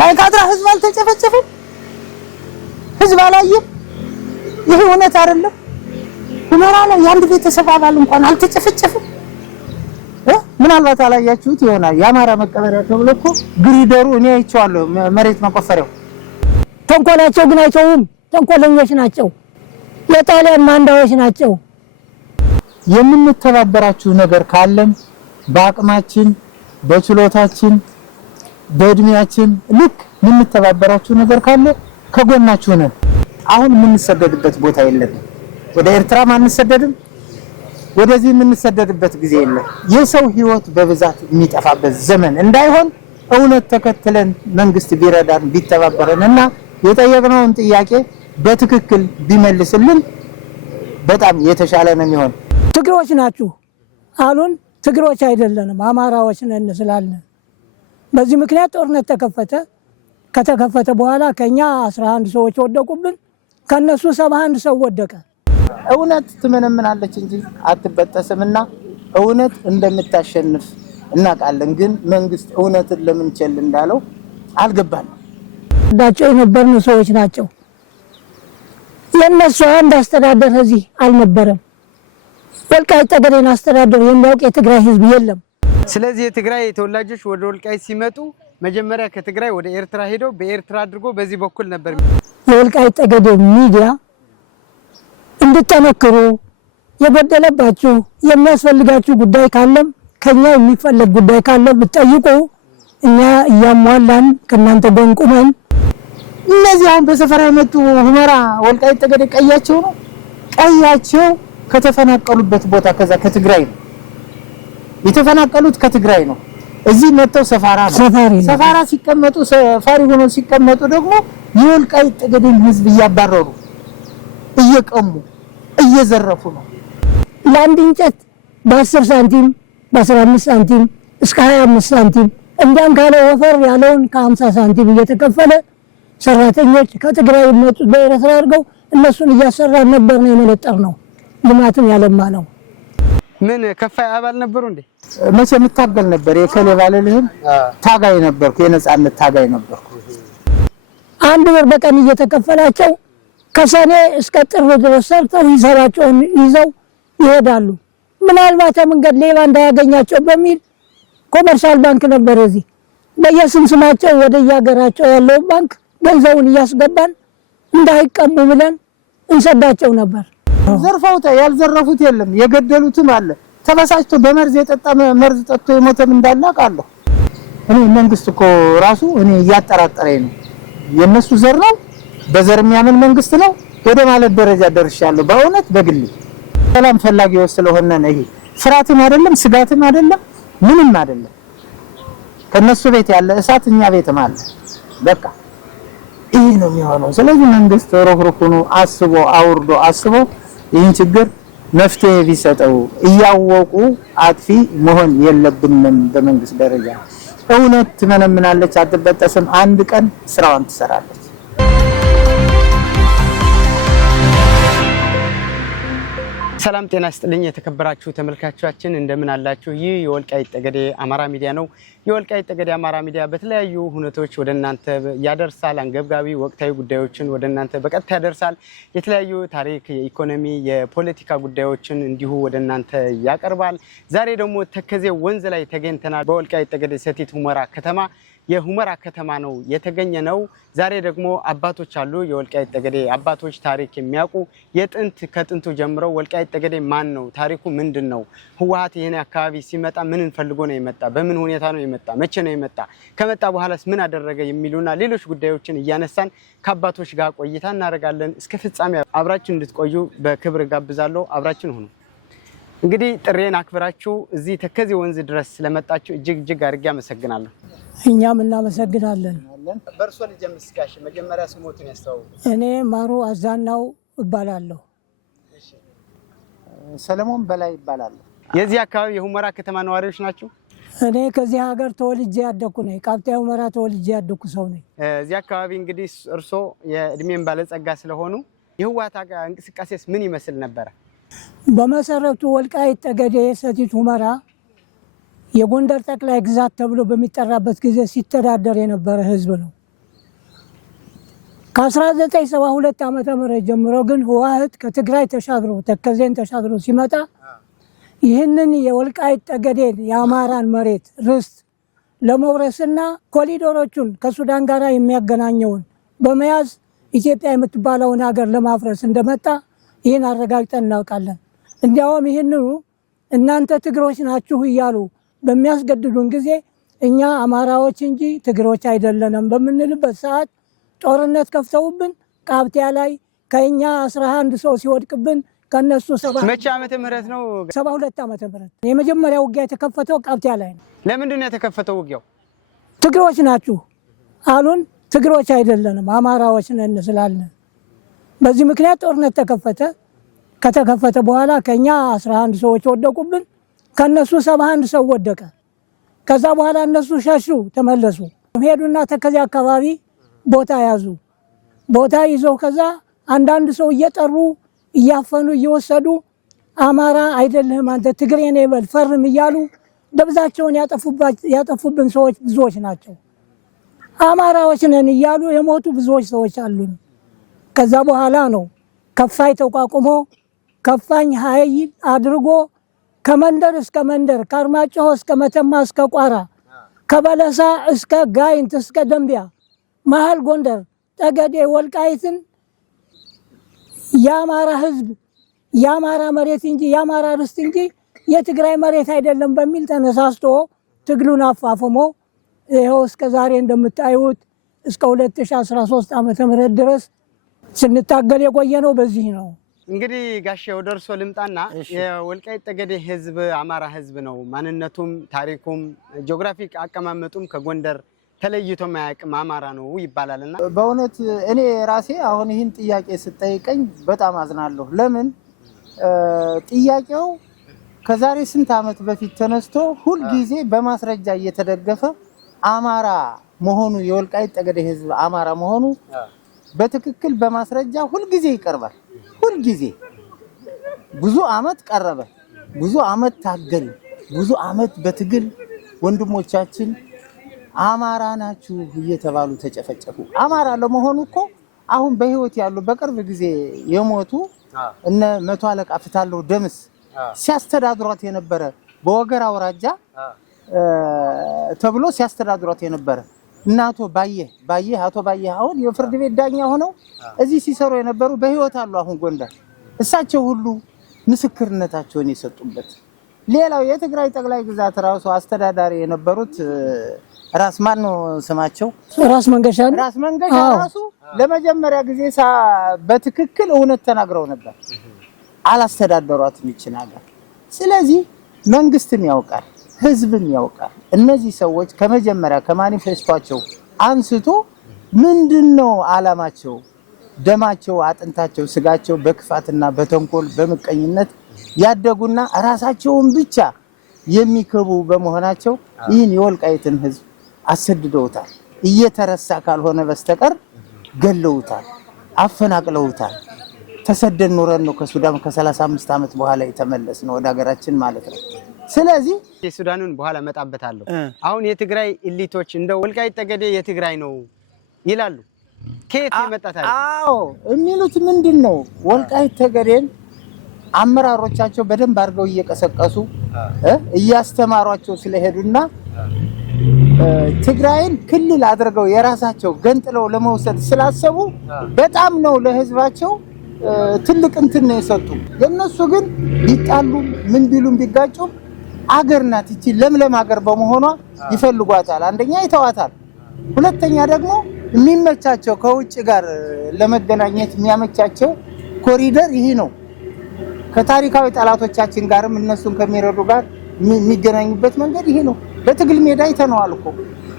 ማይካድራ ህዝብ አልተጨፈጨፈም ህዝብ አላየም ይሄ እውነት አይደለም ሁመራ ላይ የአንድ ቤተሰብ አባል እንኳን አልተጨፈጨፈም ምናልባት አላያችሁት ይሆናል የአማራ መቀበሪያ ተብሎ እኮ ግሪደሩ እኔ አይቼዋለሁ መሬት መቆፈሪያው ተንኮላቸው ግን አይተውም ተንኮለኞች ናቸው የጣሊያን ማንዳዎች ናቸው የምንተባበራችሁ ነገር ካለም በአቅማችን በችሎታችን በእድሜያችን ልክ የምንተባበራችሁ ነገር ካለ ከጎናችሁ ነን አሁን የምንሰደድበት ቦታ የለም ወደ ኤርትራ ማንሰደድም ወደዚህ የምንሰደድበት ጊዜ የለም የሰው ህይወት በብዛት የሚጠፋበት ዘመን እንዳይሆን እውነት ተከትለን መንግስት ቢረዳን ቢተባበረንና የጠየቅነውን ጥያቄ በትክክል ቢመልስልን በጣም የተሻለ ነው የሚሆን ትግሮች ናችሁ አሉን ትግሮች አይደለንም አማራዎች ነን ስላልን በዚህ ምክንያት ጦርነት ከተከፈተ በኋላ ከኛ 11 ሰዎች ወደቁብን ከነሱ 71 ሰው ወደቀ እውነት ትመነምናለች እንጂ አትበጠስምና እውነት እንደምታሸንፍ እናቃለን ግን መንግስት እውነትን ለምን ቸል እንዳለው አልገባንም ዳቸው የነበርነው ሰዎች ናቸው የነሱ አንድ አስተዳደር እዚህ አልነበረም ወልቃይት ጠገዴን አስተዳደር የሚያውቅ የትግራይ ህዝብ የለም ስለዚህ የትግራይ ተወላጆች ወደ ወልቃይት ሲመጡ መጀመሪያ ከትግራይ ወደ ኤርትራ ሄደው በኤርትራ አድርጎ በዚህ በኩል ነበር የወልቃይት ጠገዴ ሚዲያ እንድትጠነክሩ የጎደለባችሁ የሚያስፈልጋችሁ ጉዳይ ካለም ከኛ የሚፈልግ ጉዳይ ካለ ብትጠይቁ እኛ ያሟላን ከናንተ ጎንቁመን እነዚህ አሁን በሰፈራ መጡ ሁመራ ወልቃይት ጠገዴ ቀያቸው ነው ቀያቸው ከተፈናቀሉበት ቦታ ከዛ ከትግራይ ነው የተፈናቀሉት ከትግራይ ነው እዚህ መጥተው ሰፋራ ሲቀመጡ ሰፋሪ ሆኖ ሲቀመጡ ደግሞ የወልቃይት ጠገዴን ህዝብ እያባረሩ እየቀሙ እየዘረፉ ነው ለአንድ እንጨት በ10 ሳንቲም በ15 ሳንቲም እስከ 25 ሳንቲም እንዲያን ካለ ወፈር ያለውን ከ50 ሳንቲም እየተከፈለ ሰራተኞች ከትግራይ መጡ በኤርትራ አድርገው እነሱን እያሰራን ነበር ነው የመለጠር ነው ልማትም ያለማ ነው ምን ከፋይ አባል ነበሩ እንዴ መቼ መታገል ነበር የከሌ ባለልህም ታጋይ ነበርኩ የነጻነት ታጋይ ነበርኩ አንድ ወር በቀን እየተከፈላቸው ከሰኔ እስከ ጥር ድረስ ሰርተው ሂሳባቸውን ይዘው ይሄዳሉ ምናልባት መንገድ ሌባ እንዳያገኛቸው በሚል ኮመርሻል ባንክ ነበር እዚህ በየስምስማቸው ወደ ያገራቸው ያለው ባንክ ገንዘቡን እያስገባን እንዳይቀሙ ብለን እንሰዳቸው ነበር ዘርፈውታ ያልዘረፉት የለም የገደሉትም አለ ተበሳጭቶ በመርዝ የጠጣ መርዝ ጠጥቶ የሞተም እንዳለ አውቃለሁ እኔ መንግስት እኮ ራሱ እኔ ያጠራጠረኝ ነው የነሱ ዘር ነው በዘር የሚያምን መንግስት ነው ወደ ማለት ደረጃ ደርሻለሁ በእውነት በግል ሰላም ፈላጊው ስለሆነ ነው ይሄ ፍራትም አይደለም ስጋትም አይደለም ምንም አይደለም ከነሱ ቤት ያለ እሳትኛ ቤትም አለ በቃ ይሄ ነው የሚሆነው ስለዚህ መንግስት ሮፍሮፉኑ አስቦ አውርዶ አስቦ ይህን ችግር መፍትሄ ቢሰጠው እያወቁ አጥፊ መሆን የለብንም በመንግስት ደረጃ እውነት ትመነምናለች አትበጠስም አንድ ቀን ስራዋን ትሰራለች ሰላም ጤና ይስጥልኝ የተከበራችሁ ተመልካቾቻችን እንደምን አላችሁ ይህ የወልቃይት ጠገዴ አማራ ሚዲያ ነው የወልቃይት ጠገዴ አማራ ሚዲያ በተለያዩ ሁነቶች ወደናንተ ያደርሳል አንገብጋቢ ወቅታዊ ጉዳዮችን ወደናንተ በቀጥታ ያደርሳል የተለያዩ ታሪክ የኢኮኖሚ የፖለቲካ ጉዳዮችን እንዲሁ ወደናንተ ያቀርባል ዛሬ ደግሞ ተከዜ ወንዝ ላይ ተገኝተናል በወልቃይት ጠገዴ ሰቲት ሁመራ ከተማ የሁመራ ከተማ ነው የተገኘነው ዛሬ ደግሞ አባቶች አሉ የወልቃይት ጠገዴ አባቶች ታሪክ የሚያውቁ የጥንት ከጥንቱ ጀምሮ ወልቃይት ጠገዴ ማን ነው ታሪኩ ምንድነው ህወሓት ይሄን አካባቢ ሲመጣ ምን እንፈልጎ ነው የመጣ በምን ሁኔታ ነው የመጣ መቼ ነው የመጣ ከመጣ በኋላስ ምን አደረገ የሚሉና ሌሎች ጉዳዮችን እያነሳን ከአባቶች ጋር ቆይታ እናደርጋለን እስከ ፍጻሜ አብራችን እንድትቆዩ በክብር ጋብዛለሁ አብራችን ሁኑ እንግዲህ ጥሬን አክብራችሁ እዚህ ተከዜ ወንዝ ድረስ ስለመጣችሁ እጅግ አድርጌ አመሰግናለሁ እኛም እናመሰግናለን በርሶ ልጀምስካሽ መጀመሪያ ስሞትን ያስተዋውቁ እኔ ማሩ አዛናው እባላለሁ እሺ ሰለሞን በላይ ይባላል የዚህ አካባቢ የሁመራ ከተማ ነዋሪዎች ናችሁ እኔ ከዚህ ሀገር ተወልጄ ያደኩ ነኝ ቃፍታ ሁመራ ተወልጄ ያደኩ ሰው ነኝ እዚህ አካባቢ እንግዲህ እርሶ የእድሜን ባለጸጋ ስለሆኑ የህወሓት እንቅስቃሴስ ምን ይመስል ነበር በመሰረቱ ወልቃይት ጠገዴ ሰቲት ሁመራ የጎንደር ጠቅላይ ግዛት ተብሎ በሚጠራበት ጊዜ ሲተዳደር የነበረ ህዝብ ነው። ከ1972 ዓመተ ምህረት ጀምሮ ግን ህወሓት ከትግራይ ተሻግሮ ተከዜን ተሻግሮ ሲመጣ ይህንን የወልቃይት ጠገዴን የአማራን መሬት ርስት ለመውረስና ኮሪዶሮቹን ከሱዳን ጋር የሚያገናኘውን በመያዝ ኢትዮጵያ የምትባለውን ሀገር ለማፍረስ እንደመጣ ይህን አረጋግጠን እናውቃለን። እንዲያውም ይህንኑ እናንተ ትግሮች ናችሁ እያሉ በሚያስገድዱን ጊዜ እኛ አማራዎች እንጂ ትግሮች አይደለንም በምንልበት ሰዓት ጦርነት ከፍተውብን ቃብቲያ ላይ ከኛ 11 ሰው ሲወድቅብን ከነሱ 7 መቼ ዓመተ ምህረት ነው? 72 ዓመተ ምህረት የመጀመሪያው ውጊያ የተከፈተው ቃብቲያ ላይ ነው። ለምንድን ነው የተከፈተው ውጊያው? ትግሮች ናችሁ አሉን። ትግሮች አይደለንም አማራዎች ነን ስላልን በዚህ ምክንያት ጦርነት ተከፈተ። ከተከፈተ በኋላ ከኛ 11 ሰዎች ወደቁብን፣ ከነሱ 71 ሰው ወደቀ። ከዛ በኋላ እነሱ ሸሹ፣ ተመለሱ። ሄዱና ተከዜ አካባቢ ቦታ ያዙ። ቦታ ይዘው ከዛ አንዳንድ ሰው እየጠሩ እያፈኑ እየወሰዱ አማራ አይደለህም አንተ ትግሬ ነህ በል ፈርም እያሉ ደብዛቸውን ያጠፉብን ሰዎች ብዙዎች ናቸው። አማራዎች ነን እያሉ የሞቱ ብዙዎች ሰዎች አሉን። ከዛ በኋላ ነው ከፋይ ተቋቁሞ ከፋኝ ኃይል አድርጎ ከመንደር እስከ መንደር ከአርማጭሆ እስከ መተማ እስከ ቋራ ከበለሳ እስከ ጋይንት እስከ ደንቢያ መሀል ጎንደር ጠገዴ ወልቃይትን የአማራ ህዝብ የአማራ መሬት እንጂ የአማራ ርስት እንጂ የትግራይ መሬት አይደለም በሚል ተነሳስቶ ትግሉን አፋፍሞ ይኸው እስከ ዛሬ እንደምታዩት እስከ 2013 ዓመተ ምህረት ድረስ ስንታገል የቆየ ነው። በዚህ ነው እንግዲህ ጋሼው ደርሶ ልምጣና የወልቃይት ጠገዴ ህዝብ አማራ ህዝብ ነው። ማንነቱም ታሪኩም ጂኦግራፊክ አቀማመጡም ከጎንደር ተለይቶ ማያውቅም አማራ ነው ይባላልና በእውነት እኔ ራሴ አሁን ይህን ጥያቄ ስጠይቀኝ በጣም አዝናለሁ። ለምን ጥያቄው ከዛሬ ስንት ዓመት በፊት ተነስቶ ሁሉ ጊዜ በማስረጃ እየተደገፈ አማራ መሆኑ የወልቃይት ጠገዴ ህዝብ አማራ መሆኑ በትክክል በማስረጃ ሁሉ ጊዜ ይቀርባል። ሁሉ ጊዜ ብዙ ዓመት ቀረበ፣ ብዙ ዓመት ታገል፣ ብዙ ዓመት በትግል ወንድሞቻችን አማራ ናችሁ እየተባሉ ተጨፈጨፉ። አማራ ለመሆኑ እኮ አሁን በህይወት ያሉ በቅርብ ጊዜ የሞቱ እነ መቶ አለቃ ፍታለው ደምስ ሲያስተዳድሯት የነበረ በወገራ አውራጃ ተብሎ ሲያስተዳድሯት የነበረ እናቶ ባየ አቶ ባየ አሁን የፍርድ ቤት ዳኛ ሆነው እዚህ ሲሰሩ የነበሩ በህይወት አሉ። አሁን ጎንደር እሳቸው ሁሉ ምስክርነታቸውን የሰጡበት። ሌላው የትግራይ ጠቅላይ ግዛት ራሱ አስተዳዳሪ የነበሩት ራስ ማን ነው ስማቸው? ራስ መንገሻ ራሱ ለመጀመሪያ ጊዜ በትክክል እውነት ተናግረው ነበር። አላስተዳደሯትም ይችላል። ስለዚህ መንግስትም ያውቃል፣ ህዝብም ያውቃል። እነዚህ ሰዎች ከመጀመሪያ ከማኒፌስቶቸው አንስቶ ምንድነው ዓላማቸው? ደማቸው፣ አጥንታቸው፣ ስጋቸው በክፋትና በተንኮል በመቀኝነት ያደጉና ራሳቸውን ብቻ የሚከቡ በመሆናቸው ይህን የወልቃይትን ህዝብ አሰድደውታል። እየተረሳ ካልሆነ በስተቀር ገለውታል፣ አፈናቅለውታል። ተሰደን ኖረን ነው ከሱዳን ከ35 ዓመት በኋላ የተመለስነው ወደ ሀገራችን ማለት ነው። ስለዚህ የሱዳኑን በኋላ መጣበታለሁ። አሁን የትግራይ ኢሊቶች እንደው ወልቃይት ጠገዴ የትግራይ ነው ይላሉ። ከየት ይመጣታል? አዎ የሚሉት ምንድነው? ወልቃይት ጠገዴን አመራሮቻቸው በደንብ አድርገው እየቀሰቀሱ እያስተማሯቸው ስለሄዱና ትግራይን ክልል አድርገው የራሳቸው ገንጥለው ለመውሰድ ስላሰቡ በጣም ነው ለህዝባቸው ትልቅ እንትን ነው የሰጡ። የነሱ ግን ቢጣሉ ምን ቢሉም ቢጋጩም አገር ናት እቺ ለምለም አገር በመሆኗ ይፈልጓታል። አንደኛ ይተዋታል፣ ሁለተኛ ደግሞ የሚመቻቸው ከውጭ ጋር ለመገናኘት የሚያመቻቸው ኮሪደር ይሄ ነው። ከታሪካዊ ጠላቶቻችን ጋርም እነሱን ከሚረዱ ጋር የሚገናኙበት መንገድ ይሄ ነው። በትግል ሜዳ ይተነዋል እኮ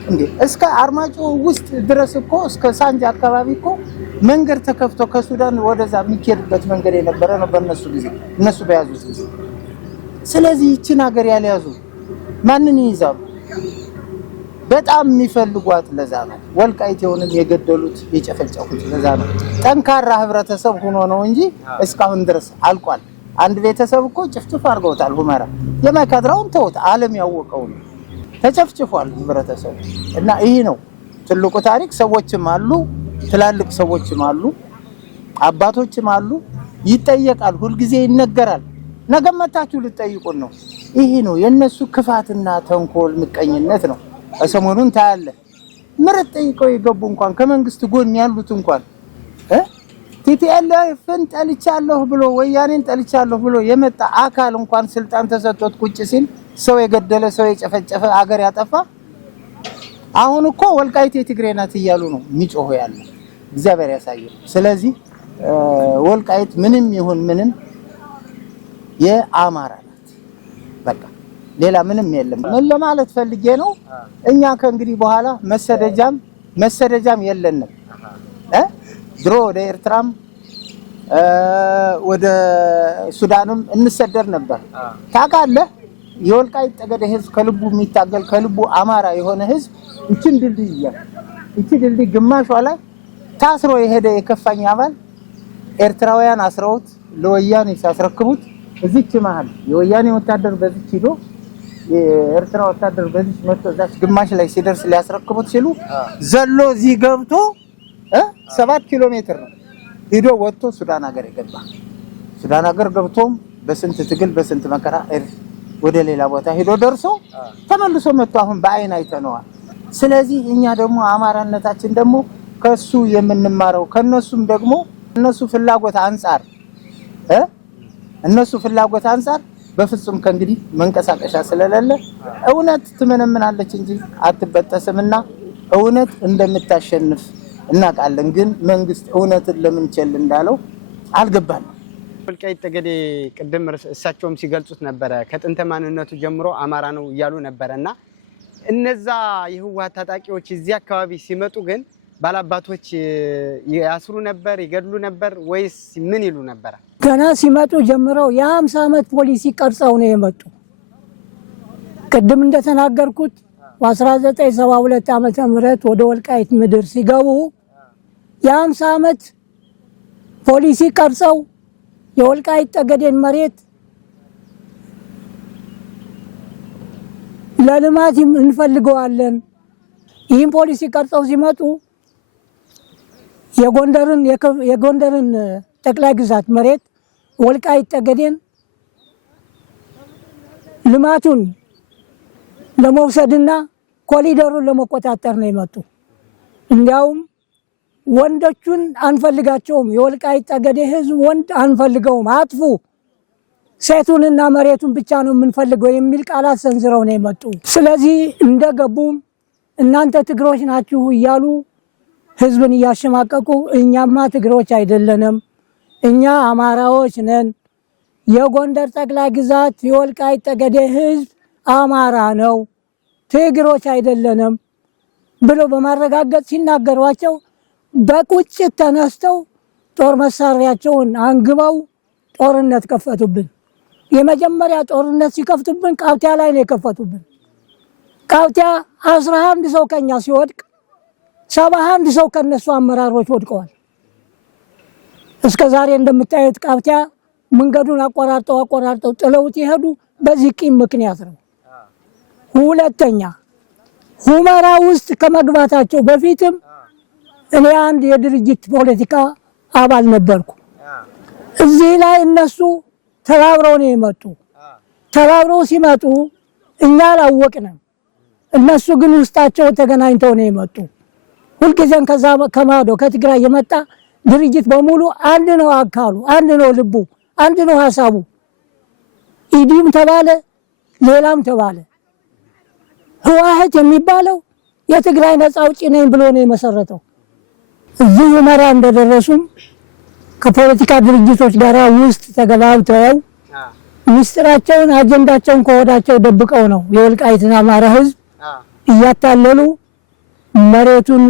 እንዴ! እስከ አርማጮ ውስጥ ድረስ እኮ እስከ ሳንጃ አካባቢ እኮ መንገድ ተከፍቶ ከሱዳን ወደዛ የሚኬድበት መንገድ የነበረ ነው በእነሱ ጊዜ፣ እነሱ በያዙት ጊዜ። ስለዚህ ይችን ሀገር ያልያዙ ማንን ይይዛሉ? በጣም የሚፈልጓት ለዛ ነው። ወልቃይት የሆነን የገደሉት የጨፈጨፉት ለዛ ነው። ጠንካራ ህብረተሰብ ሆኖ ነው እንጂ እስካሁን ድረስ አልቋል። አንድ ቤተሰብ እኮ ጭፍጭፍ አድርገውታል ሁመራ። የማይካድራውን ተውት ዓለም ያወቀው ነው ተጨፍጭፏል ህብረተሰቡ እና ይሄ ነው ትልቁ ታሪክ ሰዎችም አሉ ትላልቅ ሰዎችም አሉ አባቶችም አሉ ይጠየቃል ሁሉ ጊዜ ይነገራል ነገመታችሁ ልጠይቁን ነው ይሄ ነው የነሱ ክፋትና ተንኮል ምቀኝነት ነው ሰሞኑን ታያለ ምርጥ ጠይቀው ይገቡ እንኳን ከመንግስት ጎን ያሉት እንኳን ቲፒኤልኤፍን ጠልቻለሁ ብሎ ወያኔን ጠልቻለሁ ብሎ የመጣ አካል እንኳን ስልጣን ተሰጥቶት ቁጭ ሲል ሰው የገደለ ሰው የጨፈጨፈ አገር ያጠፋ አሁን እኮ ወልቃይት የትግሬ ናት ይያሉ ነው የሚጮሁ ያለ እግዚአብሔር ያሳየው ስለዚህ ወልቃይት ምንም ይሁን ምንም የአማራ ናት በቃ ሌላ ምንም የለም ምን ለማለት ፈልጌ ነው እኛ ከእንግዲህ በኋላ መሰደጃም የለንም ድሮ ወደ ኤርትራም ወደ ሱዳንም እንሰደር ነበር ታውቃለህ የወልቃይት ጠገዴ ህዝብ ከልቡ የሚታገል ከልቡ አማራ የሆነ ህዝብ እቺን ድልድይ ግማሿ ላይ ታስሮ የሄደ የከፋኝ አባል ኤርትራውያን አስረውት ለወያኔ ሲያስረክቡት እዚች መሃል የወያኔ ወታደር በዚች ሄዶ የኤርትራ ወታደር በዚች መጥቶ እዛች ግማሽ ላይ ሲደርስ ሊያስረክቡት ሲሉ ዘሎ እዚህ ገብቶ 7 ኪሎ ሜትር ነው ሄዶ ወጥቶ ሱዳን ሀገር ይገባ ሱዳን ሀገር ገብቶም በስንት ትግል በስንት መከራ ወደ ሌላ ቦታ ሄዶ ደርሶ ተመልሶ መጥቶ አሁን በአይን አይተነዋል ስለዚህ እኛ ደግሞ አማራነታችን ደግሞ ከሱ የምንማረው ከነሱም ደግሞ እነሱ ፍላጎት አንፃር በፍጹም ከእንግዲህ መንቀሳቀሻ ስለሌለ እውነት ትመነምናለች እንጂ አትበጠስምና እውነት እንደምታሸንፍ እናቃለን ግን መንግስት እውነትን ለምን ቸል እንዳለው አልገባንም ወልቃይት ጠገዴ ቅድም እሳቸውም ሲገልጹት ነበር ከጥንተ ማንነቱ ጀምሮ አማራ ነው ይያሉ ነበርና እነዛ የህወሓት ታጣቂዎች እዚህ አካባቢ ሲመጡ ግን ባላባቶች ያስሩ ነበር ይገድሉ ነበር ወይስ ምን ይሉ ነበር ገና ሲመጡ ጀምረው የ50 ዓመት ፖሊሲ ቀርጸው ነው የመጡ ቅድም እንደተናገርኩት በ1972 ዓመተ ምህረት ወደ ወልቃይት ምድር ሲገቡ የ50 ዓመት ፖሊሲ ቀርጸው የወልቃይት ጠገዴን መሬት ለልማት እንፈልገዋለን ይህን ፖሊሲ ቀርጸው ሲመጡ የጎንደርን ጠቅላይ ግዛት መሬት ወልቃይት ጠገዴን ልማቱን ለመውሰድና ኮሪደሩን ለመቆጣጠር ነው የመጡ እንዲያውም ወንዶቹን አንፈልጋቸውም የወልቃይት ጠገዴ ህዝብ ወንድ አንፈልገውም አጥፉ ሴቱንና መሬቱን ብቻ ነው የምንፈልገው የሚል ቃላት ሰንዝረው ነው የመጡ ስለዚህ እንደገቡም እናንተ ትግሮች ናችሁ እያሉ ህዝብን ያሸማቀቁ እኛማ ትግሮች አይደለንም እኛ አማራዎች ነን የጎንደር ጠቅላይ ግዛት የወልቃይት ጠገዴ ህዝብ አማራ ነው ትግሮች አይደለንም ብሎ በማረጋገጥ ሲናገሯቸው በቁጭት ተነስተው ጦር መሳሪያቸውን አንግበው ጦርነት ከፈቱብን የመጀመሪያ ጦርነት ሲከፍቱብን ቃውቲያ ላይ ነው የከፈቱብን ቃውቲያ 11 ሰው ከኛ ሲወድቅ 71 ሰው ከነሱ አመራሮች ወድቀዋል እስከ ዛሬ እንደምታዩት ቃውቲያ መንገዱን አቆራርጠው ጥለውት ይሄዱ በዚህ ቂም ምክንያት ነው ሁለተኛ ሁመራ ውስጥ ከመግባታቸው በፊትም እኔ አንድ የድርጅት ፖለቲካ አባል ነበርኩ እዚህ ላይ እነሱ ተባብረው ነው የመጡ ተባብረው ሲመጡ እኛ አላወቅንም እነሱ ግን ውስጣቸው ተገናኝተው ነው የመጡ ሁልጊዜም ከዛ ከማዶ ከትግራይ የመጣ ድርጅት በሙሉ አንድ ነው አካሉ አንድ ነው ልቡ አንድ ነው ሐሳቡ ኢዲም ተባለ ሌላም ተባለ ህወሓት የሚባለው የትግራይ ነፃ አውጪ ነኝ ብሎ ነው የመሰረተው እዚህ ሁመራ እንደደረሱም ከፖለቲካ ድርጅቶች ጋር ውስጥ ተገባብተው ሚስጥራቸውን አጀንዳቸውን ከወዳቸው ደብቀው ነው የወልቃይትና አማራ ህዝብ እያታለሉ መሬቱን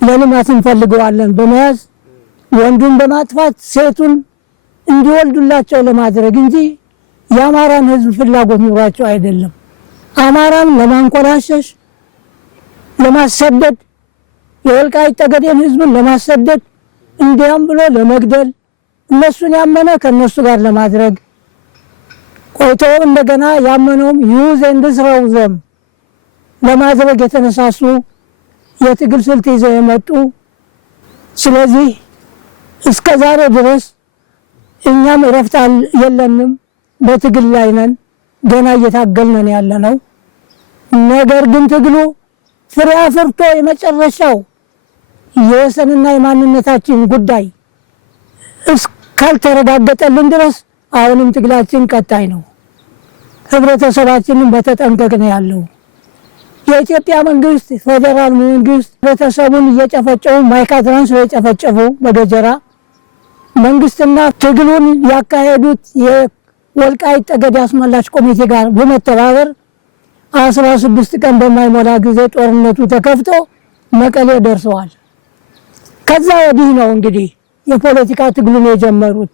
ለልማት እንፈልገዋለን በመያዝ ወንዱን በማጥፋት ሴቱን እንዲወልዱላቸው ለማድረግ እንጂ የአማራን ህዝብ ፍላጎት ኑሯቸው አይደለም አማራን ለማንቆላሸሽ ለማሰደድ የወልቃይት ጠገዴን ህዝብን ለማሰደድ እንዲያም ብሎ ለመግደል እነሱን ያመነ ከነሱ ጋር ለማድረግ ቆይቶ እንደገና ያመነውም ዩዝ ኤንድ ስራው ዘም ለማድረግ የተነሳሱ የትግል ስልት ይዘው የመጡ ስለዚህ እስከ ዛሬ ድረስ እኛም እረፍት የለንም፣ በትግል ላይ ነን፣ ገና እየታገልነን ያለነው። ነገር ግን ትግሉ ፍሬ አፍርቶ የመጨረሻው የወሰንና የማንነታችን ጉዳይ እስካልተረጋገጠልን ድረስ አሁንም ትግላችን ቀጣይ ነው። ህብረተሰባችንን በተጠንቀቅ ነው ያለው። የኢትዮጵያ መንግስት ፌደራል መንግስት ህብረተሰቡን እየጨፈጨፉ ማይካድራን ስለጨፈጨፉ በገጀራ መንግስትና ትግሉን ያካሄዱት የወልቃይት ጠገዴ አስመላሽ ኮሚቴ ጋር በመተባበር 16 ቀን በማይሞላ ጊዜ ጦርነቱ ተከፍቶ መቀሌ ደርሰዋል። ከዛ ወዲህ ነው እንግዲህ የፖለቲካ ትግሉን የጀመሩት።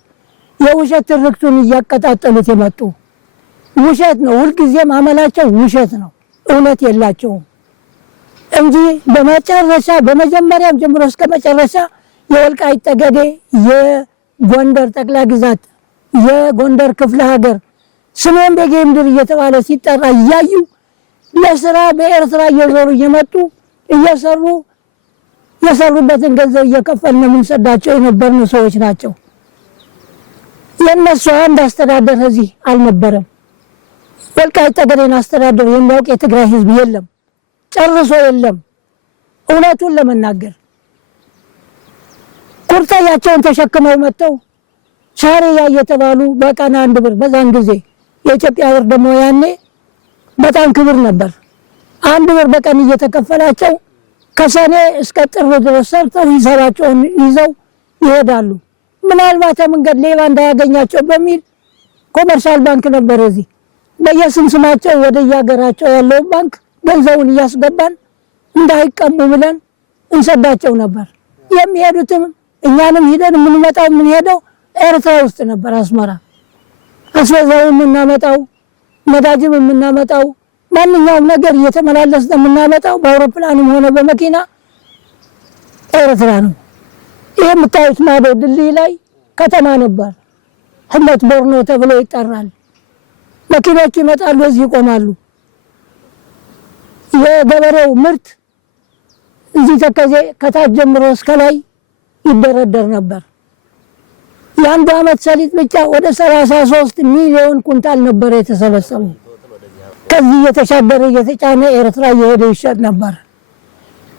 የውሸት ትርክቱን እያቀጣጠሉት የመጡ ውሸት ነው፣ ሁልጊዜም አመላቸው ውሸት ነው፣ እውነት የላቸውም እንጂ በመጨረሻ በመጀመሪያም ጀምሮ እስከ መጨረሻ የወልቃይት ጠገዴ የጎንደር ጠቅላይ ግዛት የጎንደር ክፍለ ሀገር ስሜን በጌምድር እየተባለ ሲጠራ እያዩ ለስራ በኤርትራ እየዞሩ እየመጡ እየሰሩ የሰሩበትን ገንዘብ እየከፈልን የምንሰዳቸው የነበርን ሰዎች ናቸው። የነሱ አንድ አስተዳደር እዚህ አልነበረም። ወልቃይት ጠገዴን አስተዳደር የሚያውቅ የትግራይ ህዝብ የለም፣ ጨርሶ የለም። እውነቱን ለመናገር ኩርታያቸውን ተሸክመው መጥተው ሻሪያ እየተባሉ በቀን 1 ብር በዛን ጊዜ የኢትዮጵያ ብር ደግሞ ያኔ በጣም ክብር ነበር። 1 ብር በቀን እየተከፈላቸው ከሰኔ እስከ ጥር ድረስ ሰርተው ሂሳባቸውን ይዘው ይሄዳሉ። ምናልባት መንገድ ሌባ እንዳያገኛቸው በሚል ኮመርሻል ባንክ ነበር እዚህ በየስማቸው ወደ ያገራቸው ያለው ባንክ ገንዘቡን እያስገባን እንዳይቀሙ ብለን እንሰዳቸው ነበር። የሚሄዱትም እኛንም ሄደን ምን ሄደው ኤርትራ ውስጥ ነበር። አስመራ አስበዛው የምናመጣው ነዳጅም የምናመጣው ማንኛውም ነገር እየተመላለስን የምናመጣው በአውሮፕላንም ሆነ በመኪና ኤርትራ ነው። ይሄ የምታዩት ማዶ ድልድይ ላይ ከተማ ነበር፣ ህመት ቦርኖ ተብሎ ይጠራል። መኪኖች ይመጣሉ፣ እዚህ ይቆማሉ። የገበሬው ምርት እዚህ ተከዜ ከታች ጀምሮ እስከ ላይ ይደረደር ነበር። የአንድ አመት ሰሊጥ ብቻ ወደ 33 ሚሊዮን ኩንታል ነበር የተሰበሰበው። ከዚህ የተሻገረ እየተጫነ ኤርትራ እየሄደ ይሸጥ ነበር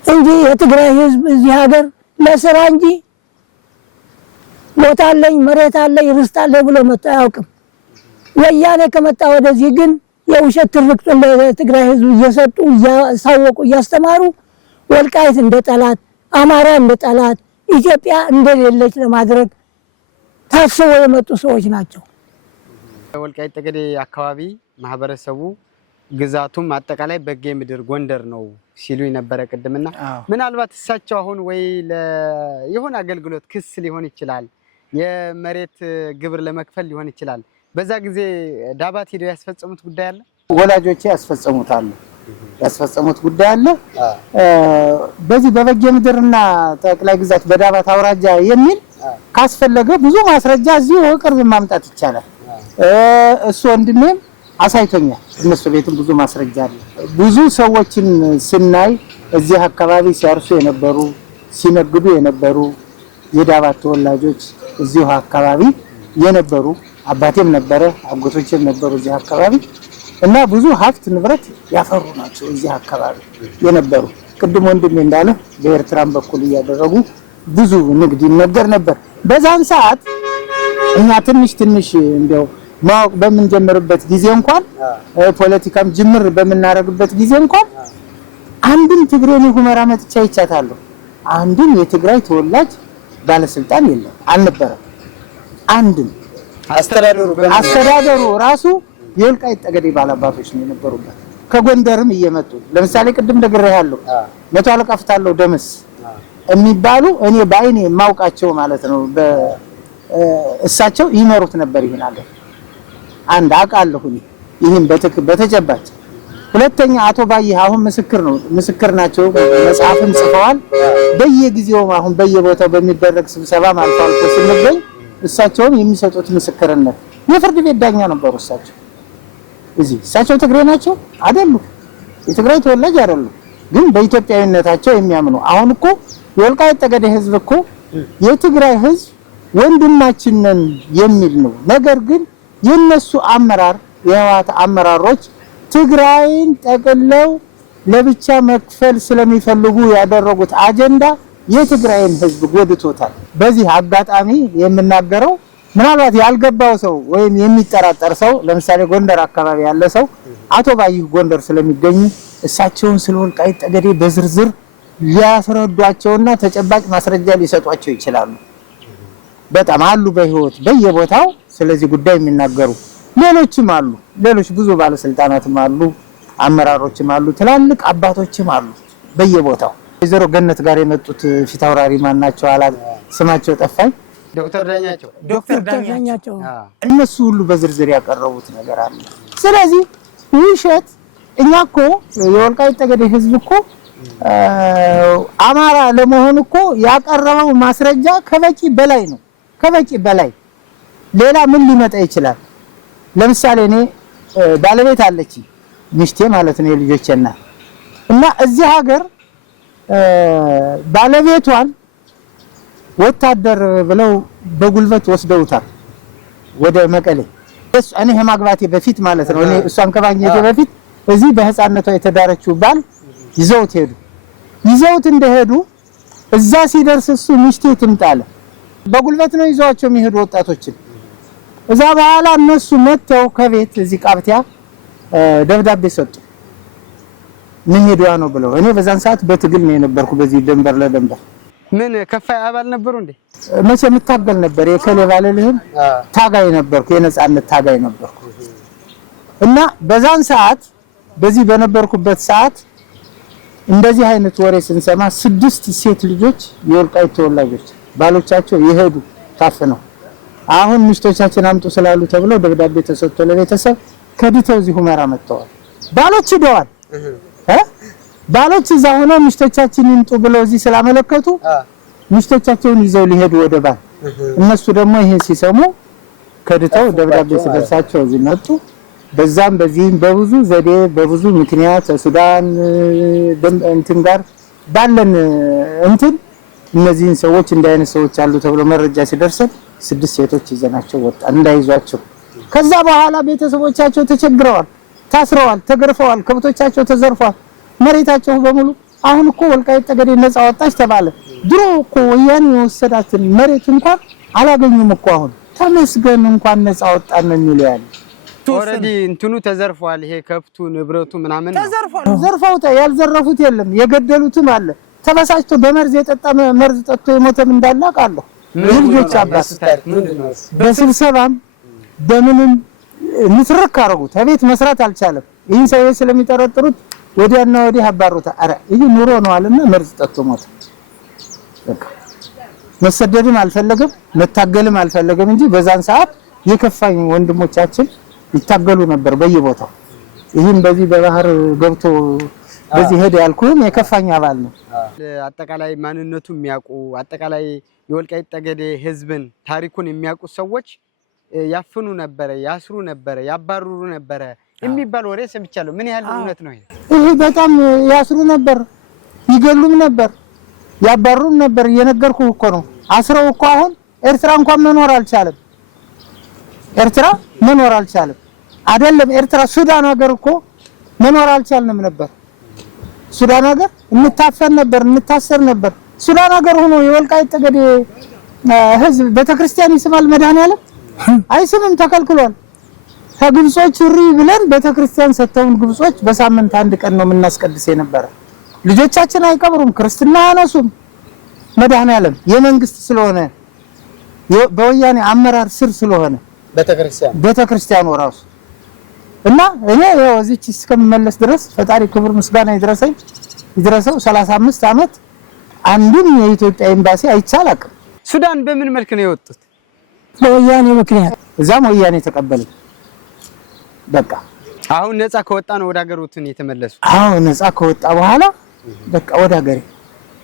እንጂ የትግራይ ህዝብ እዚህ ሀገር ለስራ እንጂ ቦታ አለኝ መሬት አለኝ ርስት አለኝ ብሎ መጥቶ አያውቅም። ወያኔ ከመጣ ወደዚህ ግን የውሸት ትርክቱን ለትግራይ ህዝብ እየሰጡ እያሳወቁ እያስተማሩ ወልቃይት እንደ ጠላት፣ አማራ እንደ ጠላት፣ ኢትዮጵያ እንደሌለች ለማድረግ ታስበው የመጡ ሰዎች ናቸው። ወልቃይት ጠገዴ አካባቢ ማህበረሰቡ ግዛቱም አጠቃላይ በጌ ምድር ጎንደር ነው ሲሉ የነበረ ቅድምና ምናልባት እሳቸው አሁን ወይ የሆነ አገልግሎት ክስ ሊሆን ይችላል፣ የመሬት ግብር ለመክፈል ሊሆን ይችላል። በዛ ጊዜ ዳባት ሄደው ያስፈጸሙት ጉዳይ አለ። ወላጆቼ ያስፈጸሙት ጉዳይ አለ። በዚህ በበጌ ምድርና ጠቅላይ ግዛት በዳባት አውራጃ የሚል ካስፈለገ ብዙ ማስረጃ እዚህ ቅርብ ማምጣት ይቻላል። እሱ ወንድሜም አሳይቶኛል። እነሱ ቤትም ብዙ ማስረጃ አለ። ብዙ ሰዎችን ስናይ እዚህ አካባቢ ሲያርሱ የነበሩ ሲነግዱ የነበሩ የዳባት ተወላጆች እዚሁ አካባቢ የነበሩ አባቴም ነበረ አጎቶቼም ነበሩ እዚህ አካባቢ እና ብዙ ሀብት ንብረት ያፈሩ ናቸው እዚህ አካባቢ የነበሩ። ቅድም ወንድሜ እንዳለ በኤርትራም በኩል እያደረጉ ብዙ ንግድ ይነገር ነበር። በዛን ሰዓት እኛ ትንሽ እንደው ማወቅ በምንጀምርበት ጊዜ እንኳን ፖለቲካም ጅምር በመናረግበት ጊዜ እንኳን አንድም ትግሬን ሁመራ መጥቻ ይቻታለሁ አንድም የትግራይ ተወላጅ ባለስልጣን የለም አልነበረም። አንድም አስተዳደሩ ራሱ የወልቃይት ጠገዴ ባላባቶች ነው የነበሩበት። ከጎንደርም እየመጡ ለምሳሌ ቅድም ደግሬያለሁ መቶ አለቃ ፍታለው ደምስ የሚባሉ እኔ ባይኔ ማውቃቸው ማለት ነው። እሳቸው ይመሩት ነበር ይሄን አለ አንድ አቃለሁ ይሄን በተጨባጭ። ሁለተኛ አቶ ባዬ አሁን ምስክር ናቸው። መጽሐፍም ጽፈዋል። በየጊዜው አሁን በየቦታው በሚደረግ ስብሰባ ማለት ነው ስንገኝ እሳቸውም የሚሰጡት ምስክርነት የፍርድ ቤት ዳኛ ነበሩ። እሳቸው እዚህ እሳቸው ትግሬ ናቸው አይደሉም? የትግራይ ተወላጅ አይደሉም፣ ግን በኢትዮጵያዊነታቸው የሚያምኑ አሁን እኮ የወልቃይት ጠገዴ ህዝብ እኮ የትግራይ ህዝብ ወንድማችን ነን የሚል ነው። ነገር ግን የነሱ አመራር የህወሓት አመራሮች ትግራይን ጠቅለው ለብቻ መክፈል ስለሚፈልጉ ያደረጉት አጀንዳ የትግራይን ህዝብ ጎድቶታል። በዚህ አጋጣሚ የምናገረው ምናልባት ያልገባው ሰው ወይም የሚጠራጠር ሰው ለምሳሌ ጎንደር አካባቢ ያለ ሰው አቶ ባይሁ ጎንደር ስለሚገኙ እሳቸውን ስለ ወልቃይት ጠገዴ በዝርዝር ሊያስረዷቸውና ተጨባጭ ማስረጃ ሊሰጧቸው ይችላሉ። በጣም አሉ በህይወት በየቦታው ስለዚህ ጉዳይ የሚናገሩ ሌሎችም አሉ። ሌሎች ብዙ ባለስልጣናትም አሉ፣ አመራሮችም አሉ፣ ትላልቅ አባቶችም አሉ በየቦታው። ወይዘሮ ገነት ጋር የመጡት ፊት አውራሪ ማናቸው አላት ስማቸው ጠፋኝ። ዶክተር ዳኛቸው እነሱ ሁሉ በዝርዝር ያቀረቡት ነገር አለ። ስለዚህ ውሸት እኛ እኮ የወልቃይት ጠገዴ ህዝብ እኮ አማራ ለመሆኑ እኮ ያቀረበው ማስረጃ ከበቂ በላይ ነው። ከበቂ በላይ ሌላ ምን ሊመጣ ይችላል? ለምሳሌ እኔ ባለቤት አለች ሚስቴ ማለት ነው የልጆቼና እና እዚህ ሀገር ባለቤቷን ወታደር ብለው በጉልበት ወስደውታል ወደ መቀሌ። እኔ ከማግባቴ በፊት ማለት ነው እኔ እሷን ከማግኘቴ በፊት እዚህ በህፃነቷ የተዳረችው ባል ይዘውት ሄዱ። ይዘውት እንደሄዱ እዛ ሲደርስ እሱ ሚስቴ ትምጣለ በጉልበት ነው ይዘዋቸው የሚሄዱ ወጣቶችን። እዛ በኋላ እነሱ መተው ከቤት እዚህ ቃብቲያ ደብዳቤ ሰጡ መሄዷ ነው ብለው። እኔ በዛን ሰዓት በትግል ነው የነበርኩ በዚህ ድንበር ለድንበር። ምን ከፋይ አባል ነበሩ እንዴ? መቼ የምታገል ነበር የከሌ ባለልህም ታጋይ ነበርኩ፣ የነጻነት ታጋይ ነበርኩ። እና በዛን ሰዓት በዚህ በነበርኩበት ሰዓት እንደዚህ አይነት ወሬ ስንሰማ 6 ሴት ልጆች የወልቃይት ተወላጆች ባሎቻቸው ይሄዱ ታፍነው አሁን ሚስቶቻችን አምጡ ስላሉ ተብለው ደብዳቤ ተሰጥቶ ለቤተሰብ ከድተው እዚህ ሁመራ መጥተዋል። ባሎች ሄደዋል። ባሎች እዛ ሆነው ሚስቶቻችን ይምጡ ብለው እዚህ ስላመለከቱ ሚስቶቻቸውን ይዘው ሊሄዱ ወደ ባል እነሱ ደግሞ ይሄን ሲሰሙ ከድተው ደብዳቤ ሲደርሳቸው እዚህ መጡ። በዛም በዚህም በብዙ ዘዴ በብዙ ምክንያት ሱዳን እንትን ጋር ባለን እንትን እነዚህን ሰዎች እንዳይነ ሰዎች አሉ ተብሎ መረጃ ሲደርሰን 6 ሴቶች ይዘናቸው ወጣ እንዳይዟቸው። ከዛ በኋላ ቤተሰቦቻቸው ተቸግረዋል፣ ታስረዋል፣ ተገርፈዋል፣ ከብቶቻቸው ተዘርፈዋል፣ መሬታቸው በሙሉ። አሁን እኮ ወልቃይት ጠገዴ ነፃ ወጣች ተባለ። ድሮ እኮ ወያኔ የወሰዳትን መሬት እንኳን አላገኙም እኮ አሁን ተመስገን እንኳን ነፃ ወጣን ነው የሚለው ያለ። ኦሬዲ እንትኑ ተዘርፏል። ይሄ ከብቱ ንብረቱ ምናምን ተዘርፏል። ዘርፈውታ ያልዘረፉት የለም፣ የገደሉትም አለ። ተበሳጭቶ በመርዝ የጠጣ መርዝ ጠጥቶ የሞተም እንዳለ አውቃለሁ። ልጆች አባስ በስብሰባም በምንም ንትርክ አደረጉት። ቤት መስራት አልቻለም። ይህን ሰው ስለሚጠረጥሩት ወዲያና ወዲህ አባሩታ። አረ ይሄ ኑሮ ነው አለና መርዝ ጠጥቶ ሞተ። በቃ መሰደድም አልፈለገም መታገልም አልፈለገም እንጂ በዛን ሰዓት የከፋኝ ወንድሞቻችን ይታገሉ ነበር በየቦታው። ይህም በዚህ በባህር ገብቶ በዚህ ሄደ ያልኩህም የከፋኝ አባል ነው። አጠቃላይ ማንነቱ የሚያውቁ አጠቃላይ የወልቃይት ጠገዴ ህዝብን ታሪኩን የሚያውቁ ሰዎች ያፍኑ ነበረ፣ ያስሩ ነበረ፣ ያባርሩ ነበረ የሚባል ወሬ ሰምቻለሁ። ምን ያህል እውነት ነው ይሄ? ይሄ በጣም ያስሩ ነበር፣ ይገሉም ነበር፣ ያባርሩም ነበር። እየነገርኩህ እኮ ነው። አስረው እኮ አሁን ኤርትራ እንኳን መኖር አልቻለም። ኤርትራ መኖር አልቻለም። አይደለም ኤርትራ ሱዳን ሀገር እኮ መኖር አልቻልንም ነበር። ሱዳን ሀገር እንታፈን ነበር፣ እንታሰር ነበር። ሱዳን ሀገር ሆኖ የወልቃይት ጠገዴ ህዝብ ቤተክርስቲያን ይስማል መድኃኔዓለም አይስምም፣ ተከልክሏል። ከግብጾች ሪ ብለን ቤተክርስቲያን ሰተውን ግብጾች በሳምንት አንድ ቀን ነው የምናስቀድስ የነበረ። ልጆቻችን አይቀብሩም፣ ክርስትና አያነሱም። መድኃኔዓለም የመንግስት ስለሆነ በወያኔ አመራር ስር ስለሆነ ቤተክርስቲያኑ ራሱ እና እኔ ያው እዚች እስከምመለስ ድረስ ፈጣሪ ክብር ምስጋና ይድረሰው 35 አመት አንዱን የኢትዮጵያ ኤምባሲ አይቻላቅም። ሱዳን በምን መልክ ነው የወጡት? በወያኔ ምክንያት። እዛም ወያኔ ተቀበለ። በቃ አሁን ነፃ ከወጣ ነው ወደ ሀገሩትን የተመለሱ። አዎ ነፃ ከወጣ በኋላ በቃ ወደ ሀገሬ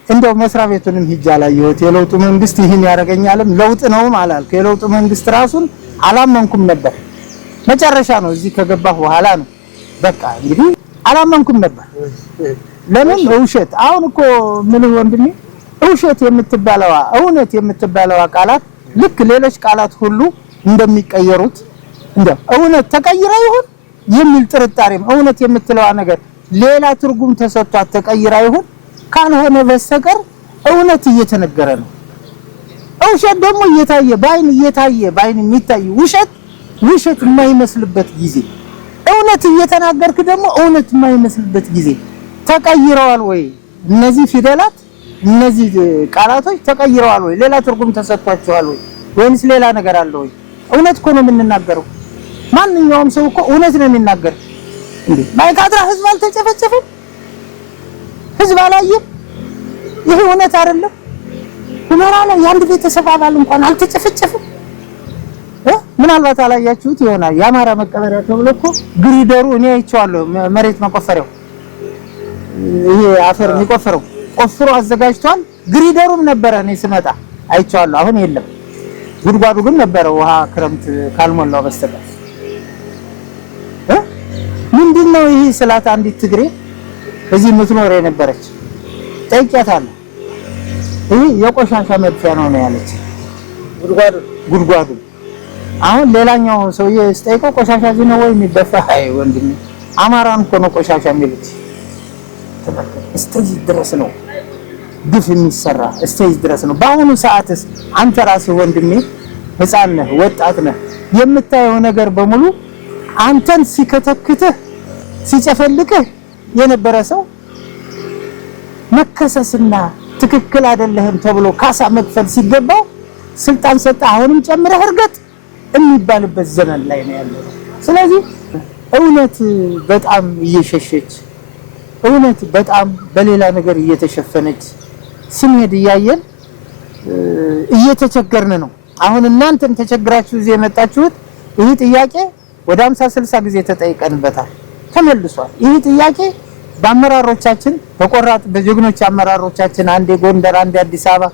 እንደው መስሪያ ቤቱንም ሂጅ አላየሁት። የለውጡ መንግስት ይህን ያደርገኛልም ለውጥ ነውም አላልኩ። የለውጡ መንግስት ራሱን አላመንኩም ነበር። መጨረሻ ነው እዚህ ከገባሁ በኋላ ነው በቃ እንግዲህ አላመንኩም ነበር። ለምን ውሸት አሁን እኮ ምን ወንድሜ ውሸት የምትባለዋ እውነት የምትባለዋ ቃላት ልክ ሌሎች ቃላት ሁሉ እንደሚቀየሩት እንደ እውነት ተቀይራ ይሁን የሚል ጥርጣሬም እውነት የምትለዋ ነገር ሌላ ትርጉም ተሰጥቷት ተቀይራ ይሁን ካልሆነ በስተቀር እውነት እየተነገረ ነው። ውሸት ደግሞ እየታየ ባይን የሚታይ ውሸት የማይመስልበት ጊዜ እውነት እየተናገርክ ደግሞ እውነት የማይመስልበት ጊዜ ተቀይረዋል ወይ እነዚህ ፊደላት እነዚህ ቃላቶች ተቀይረዋል ወይ ሌላ ትርጉም ተሰጥቷቸዋል ወይ ወይስ ሌላ ነገር አለ ወይ? እውነት እኮ ነው የምንናገረው። ማንኛውም ሰው እኮ እውነት ነው የሚናገር እንዴ ማይካድራ ህዝብ አልተጨፈጨፈም ህዝብ አላየም ይሄ እውነት አይደለም? ሁመራ ላይ የአንድ ቤተሰብ አባል እንኳን አልተጨፈጨፈም። ምናልባት አላያችሁት ይሆናል የአማራ መቀበሪያ ተብሎ እኮ ግሪደሩ እኔ አይቼዋለሁ መሬት መቆፈሪያው ይሄ አፈር የሚቆፍረው ቆፍሮ አዘጋጅቷል። ግሪደሩም ነበረ እኔ ስመጣ አይቼዋለሁ። አሁን የለም ጉድጓዱ ግን ነበረ ውሃ ክረምት ካልሞላው በስተቀር ምንድነው ይሄ ስላት አንዲት ትግሬ እዚህ የምትኖር የነበረች ጠይቄያታለሁ። ይሄ የቆሻሻ መድፊያ ነው ያለች ጉድጓዱ አሁን ሌላኛው ሰውዬ ስጠይቀው ቆሻሻ እዚህ ነው ወይ የሚደፋ? አይ ወንድሜ አማራን እኮ ነው ቆሻሻ የሚሉት። እስከዚህ ድረስ ነው ግፍ የሚሰራ እስከዚህ ድረስ ነው። በአሁኑ ሰዓትስ አንተ ራስህ ወንድሜ ህፃን ነህ ወጣት ነህ የምታየው ነገር በሙሉ አንተን ሲከተክትህ ሲጨፈልቅህ የነበረ ሰው መከሰስና ትክክል አይደለህም ተብሎ ካሳ መክፈል ሲገባው ስልጣን ሰጣ አሁንም ጨምረህ እርገጥ የሚባልበት ዘመን ላይ ነው ያለው። ስለዚህ እውነት በጣም እየሸሸች እውነት በጣም በሌላ ነገር እየተሸፈነች ስንሄድ እያየን እየተቸገርን ነው። አሁን እናንተም ተቸግራችሁ እዚህ የመጣችሁት ይህ ጥያቄ ወደ 50-60 ጊዜ ተጠይቀንበታል ተመልሷል። ይህ ጥያቄ በአመራሮቻችን በቆራጥ በጀግኖች አመራሮቻችን አንዴ ጎንደር አንዴ አዲስ አበባ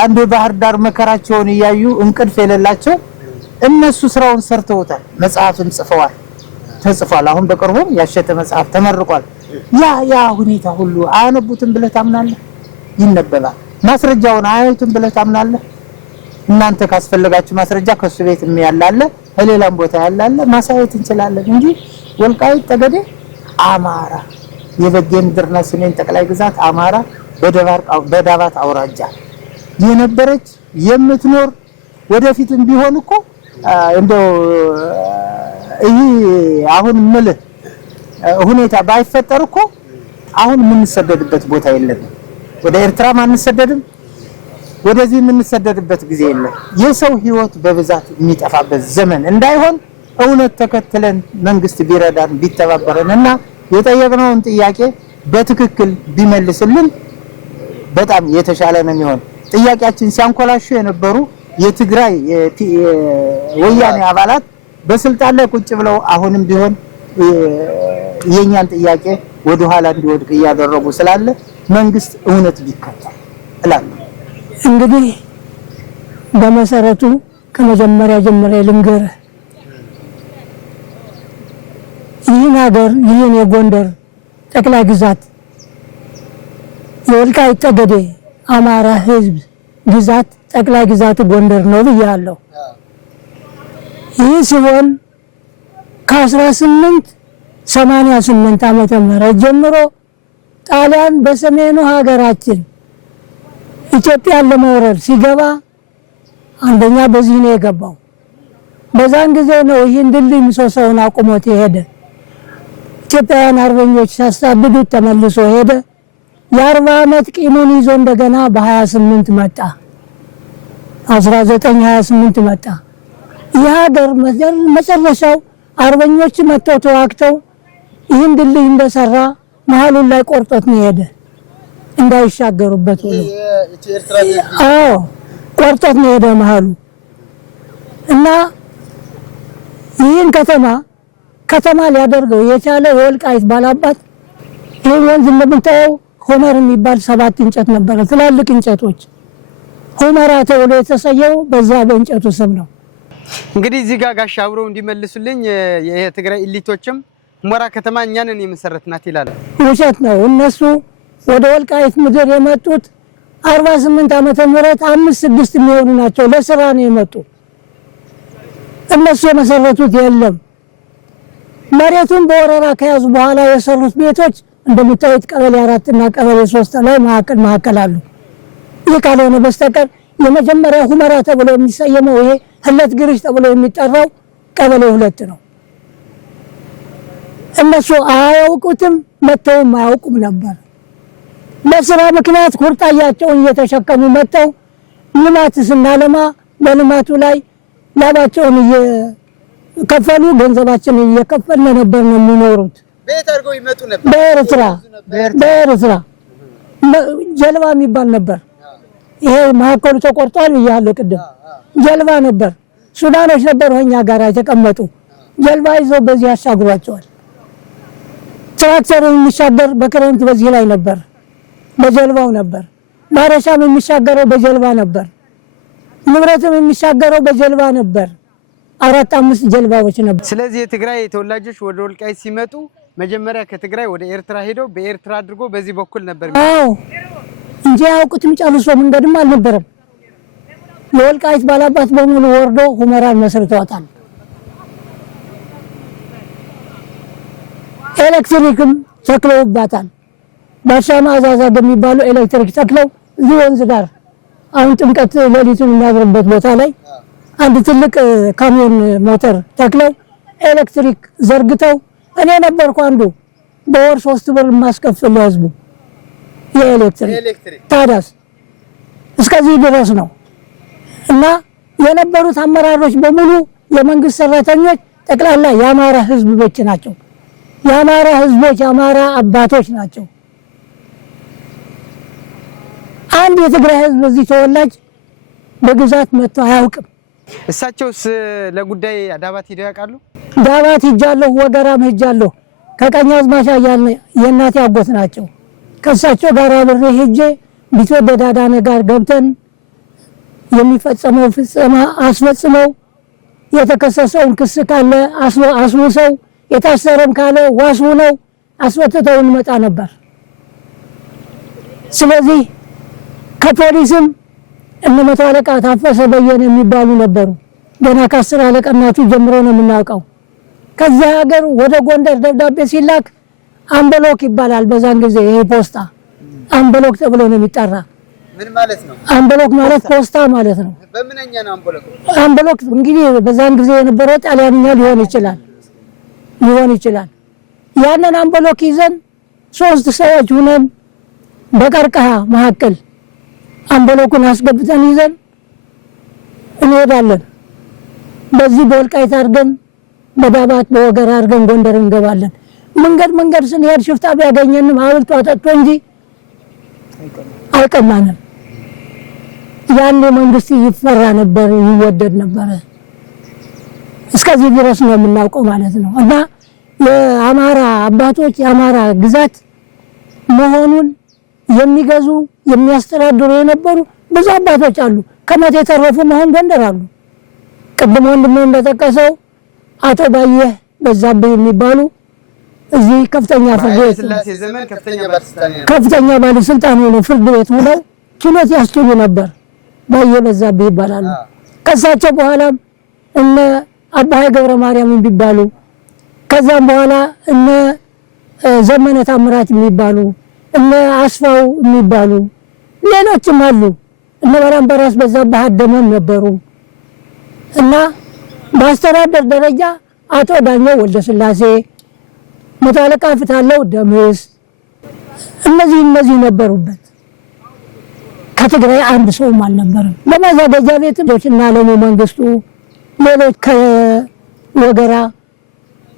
አንዴ ባህር ዳር መከራቸውን እያዩ እንቅልፍ የሌላቸው እነሱ ስራውን ሰርተውታል። መጽሐፍን ጽፈዋል ተጽፏል። አሁን በቅርቡ ያሸተ መጽሐፍ ተመርቋል። ያ ሁኔታ ሁሉ አያነቡትም ብለህ ታምናለህ? ይነበባል። ማስረጃውን አያዩትም ብለህ ታምናለህ? እናንተ ካስፈለጋችሁ ማስረጃ ከሱ ቤት የሚያላለ በሌላም ቦታ ያላለ ማሳየት እንችላለን እንጂ ወልቃይት ጠገዴ አማራ የበጌ ምድርና ሰሜን ጠቅላይ ግዛት አማራ በዳባት አውራጃ የነበረች የምትኖር ወደፊትም ቢሆን እኮ እንደው ይሄ አሁን ምልህ ሁኔታ ባይፈጠር እኮ አሁን የምንሰደድበት ቦታ የለም። ወደ ኤርትራ አንሰደድም፣ ወደዚህ የምንሰደድበት ጊዜ የለም። የሰው ህይወት በብዛት የሚጠፋበት ዘመን እንዳይሆን እውነት ተከትለን መንግስት ቢረዳን ቢተባበረንና የጠየቅነውን ጥያቄ በትክክል ቢመልስልን በጣም የተሻለ ነው የሚሆን። ጥያቄያችን ሲያንኮላሹ የነበሩ የትግራይ ወያኔ አባላት በስልጣን ላይ ቁጭ ብለው አሁንም ቢሆን የኛን ጥያቄ ወደ ኋላ እንዲወድቅ እያደረጉ ስላለ መንግስት እውነት ቢከተል እላለሁ። እንግዲህ በመሰረቱ ከመጀመሪያ ጀምሬ ልንገርህ ይህን ሀገር ይህን የጎንደር ጠቅላይ ግዛት የወልቃይት ጠገዴ አማራ ህዝብ ግዛት ጠቅላይ ግዛት ጎንደር ነው ብያለሁ። ይህ ሲሆን ከ1888 ዓመተ ምህረት ጀምሮ ጣሊያን በሰሜኑ ሀገራችን ኢትዮጵያን ለመውረር ሲገባ አንደኛ በዚህ ነው የገባው። በዛን ጊዜ ነው ይህን ድልድይ ምሰሶውን አቁሞት የሄደ። ኢትዮጵያውያን አርበኞች ሲያሳድዱት ተመልሶ ሄደ። የ40 ዓመት ቂሙን ይዞ እንደገና በ28 መጣ 1928 መጣ። የሀገር መጨረሻው አርበኞች መጥተው ተዋግተው ይህን ድልድይ እንደሰራ መሀሉን ላይ ቆርጦት ነው ሄደ እንዳይሻገሩበት ሁሉ ቆርጦት ነው ሄደ መሀሉ እና ይህን ከተማ ሊያደርገው የቻለ የወልቃይት ባላባት ይህ ወንዝ እንደምታየው ሆመር የሚባል 7 እንጨት ነበረ፣ ትላልቅ እንጨቶች ሁመራ ተብሎ የተሰየው በዛ በእንጨቱ ስም ነው። እንግዲህ እዚህ ጋር ጋሽ አብረው እንዲመልሱልኝ የትግራይ ኢሊቶችም ሁመራ ከተማ እኛንን የመሰረትናት ይላል። ውሸት ነው። እነሱ ወደ ወልቃይት ምድር የመጡት 48 ዓመተ ምህረት 5-6 የሚሆኑ ናቸው። ለስራ ነው የመጡ። እነሱ የመሰረቱት የለም። መሬቱን በወረራ ከያዙ በኋላ የሰሩት ቤቶች እንደምታዩት ቀበሌ 4 እና ቀበሌ 3 ላይ ማዕከል አሉ። ይህ ካልሆነ በስተቀር የመጀመሪያ ሁመራ ተብሎ የሚሰየመው ይሄ ህለት ግርሽ ተብሎ የሚጠራው ቀበሌ 2 ነው። እነሱ አያውቁትም፣ መተውም አያውቁም ነበር። በስራ ምክንያት ኩርጣያቸውን እየተሸከሙ መተው ልማት ስናለማ በልማቱ ላይ ላባቸውን እየከፈሉ ገንዘባችንን እየከፈልን ነበር ነው የሚኖሩት። ቤት አድርገው ይመጡ ነበር። በኤርትራ ጀልባ የሚባል ነበር። ይሄ ማዕከሉ ተቆርጧል ብያለሁ ቅድም። ጀልባ ነበር። ሱዳኖች ነበሩ እኛ ጋር የተቀመጡ። ጀልባ ይዘው በዚህ ያሻግሯቸዋል። ትራክተር የሚሻገር በክረምት በዚህ ላይ ነበር፣ በጀልባው ነበር። ማረሻም የሚሻገረው በጀልባ ነበር። ንብረትም የሚሻገረው በጀልባ ነበር። 4-5 ጀልባዎች ነበር። ስለዚህ የትግራይ ተወላጆች ወደ ወልቃይት ሲመጡ መጀመሪያ ከትግራይ ወደ ኤርትራ ሄደው በኤርትራ አድርጎ በዚህ በኩል ነበር። አዎ እንጂ ያውቁትም ጨርሶ መንገድም አልነበረም። የወልቃይት ባላባት በሙሉ ወርዶ ሁመራን መስርተዋታል። ኤሌክትሪክም ተክለውባታል። ባሻማ አዛዛ በሚባሉ ኤሌክትሪክ ተክለው እዚህ ወንዝ ዳር አሁን ጥምቀት ሌሊቱን የሚያድርበት ቦታ ላይ አንድ ትልቅ ካሚዮን ሞተር ተክለው ኤሌክትሪክ ዘርግተው እኔ ነበርኩ አንዱ በወር 3 ብር ማስከፈል ለህዝቡ የኤሌክትሪክ ታዳስ እስከዚህ ድረስ ነው። እና የነበሩት አመራሮች በሙሉ የመንግስት ሰራተኞች ጠቅላላ የአማራ ህዝቦች ናቸው። የአማራ ህዝቦች የአማራ አባቶች ናቸው። አንድ የትግራይ ህዝብ እዚህ ተወላጅ በግዛት መጥቶ አያውቅም። እሳቸውስ ለጉዳይ ዳባት ሄደው ያውቃሉ? ዳባት ሄጃለሁ፣ ወገራም ሄጃለሁ። ከቀኛዝማች ያለ የእናቴ አጎት ናቸው። ከእሳቸው ጋር አብሬ ሄጄ ቢትወደድ አዳነ ጋር ገብተን የሚፈጸመው ፍጸማ አስፈጽመው የተከሰሰውን ክስ ካለ አስውሰው የታሰረም ካለ ዋስ ሆነው አስወጥተው እንመጣ ነበር። ስለዚህ ከፖሊስም እነ መቶ አለቃ ታፈሰ በየነ የሚባሉ ነበሩ። ገና ከ10 አለቃነቱ ጀምሮ ነው የምናውቀው። ከዚህ ሀገር ወደ ጎንደር ደብዳቤ ሲላክ አምበሎክ ይባላል። በዛን ጊዜ ይሄ ፖስታ አምበሎክ ተብሎ ነው የሚጠራ። ምን ማለት ነው? አምበሎክ ማለት ፖስታ ማለት ነው። በምንኛ ነው አምበሎክ? አምበሎክ እንግዲህ በዛን ጊዜ የነበረው ጣሊያንኛ ሊሆን ይችላል። ያንን አምበሎክ ይዘን 3 ሰዎች ሆነን በቀርቀሃ መካከል አምበሎኩን አስገብተን ይዘን እንሄዳለን። በዚህ በወልቃይት አድርገን በዳባት በወገራ አድርገን ጎንደር እንገባለን። መንገድ ስንሄድ ሽፍታ ቢያገኘንም አብልቶ አጠጥቶ እንጂ አይቀማንም። ያን መንግስት ይፈራ ነበር፣ ይወደድ ነበር። እስከዚህ ድረስ ነው የምናውቀው ማለት ነው። እና የአማራ አባቶች የአማራ ግዛት መሆኑን የሚገዙ የሚያስተዳድሩ የነበሩ ብዙ አባቶች አሉ። ከሞት የተረፉ መሆን ጎንደር አሉ። ቅድም ወንድሜ እንደጠቀሰው አቶ ባየህ በዛብህ የሚባሉ እዚህ ከፍተኛ ፍርድ ቤት ከፍተኛ ባለስልጣን ሆነው ፍርድ ቤት ሆነው ችሎት ያስችሉ ነበር። ባየህ በዛብህ ይባላሉ። ከሳቸው በኋላም እነ አባይ ገብረ ማርያም የሚባሉ ከዛም በኋላ እነ ዘመነ ታምራት የሚባሉ እነ አስፋው የሚባሉ ሌሎችም አሉ። እነ ባላምበራስ በዛብህ አደመም ነበሩ። እና በአስተዳደር ደረጃ አቶ ዳኘው ወልደስላሴ፣ መቶ አለቃ ፍታለው ደምስ እነዚህ ነበሩበት። ከትግራይ አንድ ሰውም አልነበረም። ለማዘጋጃ ቤቶችና አለሙ መንግስቱ፣ ሌሎች ከወገራ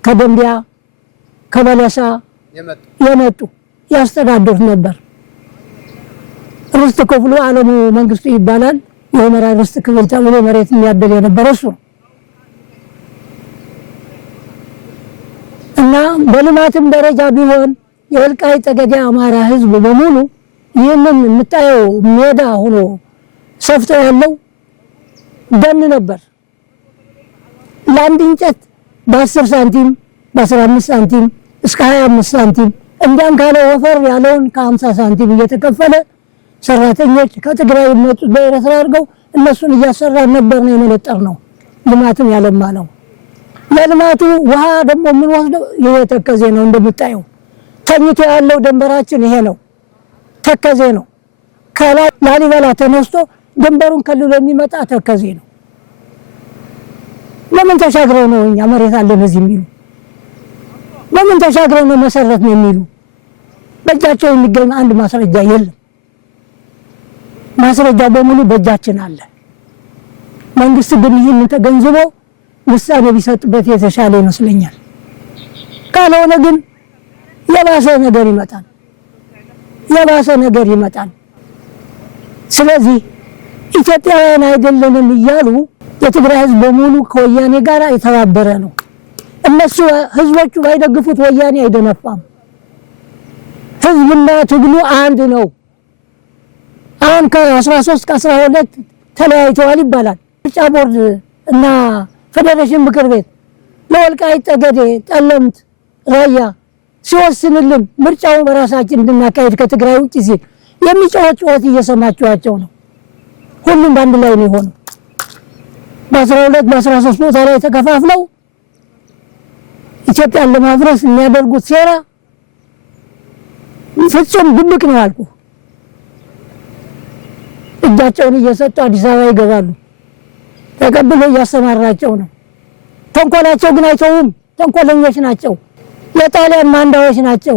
ከደንቢያ ከበለሳ የመጡ ያስተዳድሩት ነበር። ርስት ክፍሉ አለሙ መንግስቱ ይባላል። የሁመራ ርስት ክፍል ተብሎ መሬት የሚያደል የነበረ እሱ ነው። እና በልማትም ደረጃ ቢሆን የወልቃይት ጠገዴ አማራ ህዝብ በሙሉ ይህንን የምታየው ሜዳ ሆኖ ሰፍቶ ያለው ደን ነበር። ለአንድ እንጨት በ10 ሳንቲም በ15 ሳንቲም እስከ 25 ሳንቲም እንዲያም ካለ ወፈር ያለውን ከ50 ሳንቲም እየተከፈለ ሰራተኞች ከትግራይ የመጡት በኤርትራ አድርገው እነሱን እያሰራን ነበር ነው የመለጠር ነው። ልማትም ያለማ ነው። ለልማቱ ውሃ ደግሞ ምን ወስደው ይሄ ተከዜ ነው። እንደምታየው ተኝቶ ያለው ድንበራችን ይሄ ነው፣ ተከዜ ነው። ከላይ ላሊበላ ተነስቶ ድንበሩን ከልሎ የሚመጣ ተከዜ ነው። ለምን ተሻግረው ነው እኛ መሬት አለን እዚህ የሚሉ? ለምን ተሻግረው ነው መሰረት ነው የሚሉ? በእጃቸው የሚገኝ አንድ ማስረጃ የለም። ማስረጃ በሙሉ በእጃችን አለ። መንግስት ግን ይህንን ተገንዝቦ ውሳኔ ቢሰጥበት የተሻለ ይመስለኛል። ካልሆነ ግን የባሰ ነገር ይመጣል፣ የባሰ ነገር ይመጣል። ስለዚህ ኢትዮጵያውያን አይደለንም እያሉ የትግራይ ህዝብ በሙሉ ከወያኔ ጋር የተባበረ ነው። እነሱ ህዝቦቹ ባይደግፉት ወያኔ አይደነፋም። ህዝብና ትግሉ አንድ ነው። አሁን ከ13 ከ12 ተለያይተዋል ይባላል። ምርጫ ቦርድ እና ፌዴሬሽን ምክር ቤት ለወልቃይት ጠገዴ፣ ጠለምት፣ ራያ ሲወስንልን ምርጫውን በራሳችን እንድናካሄድ ከትግራይ ውጭ ሲል የሚጮህ ጩኸት እየሰማችኋቸው ነው። ሁሉም በአንድ ላይ ነው የሆነው። በ12 በ13 ቦታ ላይ ተከፋፍለው ኢትዮጵያን ለማፍረስ የሚያደርጉት ሴራ ፍጹም ድብቅ ነው አልኩ። እጃቸውን እየሰጡ አዲስ አበባ ይገባሉ። ተቀብለው እያሰማራቸው ነው። ተንኮላቸው ግን አይተውም። ተንኮለኞች ናቸው። የጣሊያን ማንዳዎች ናቸው።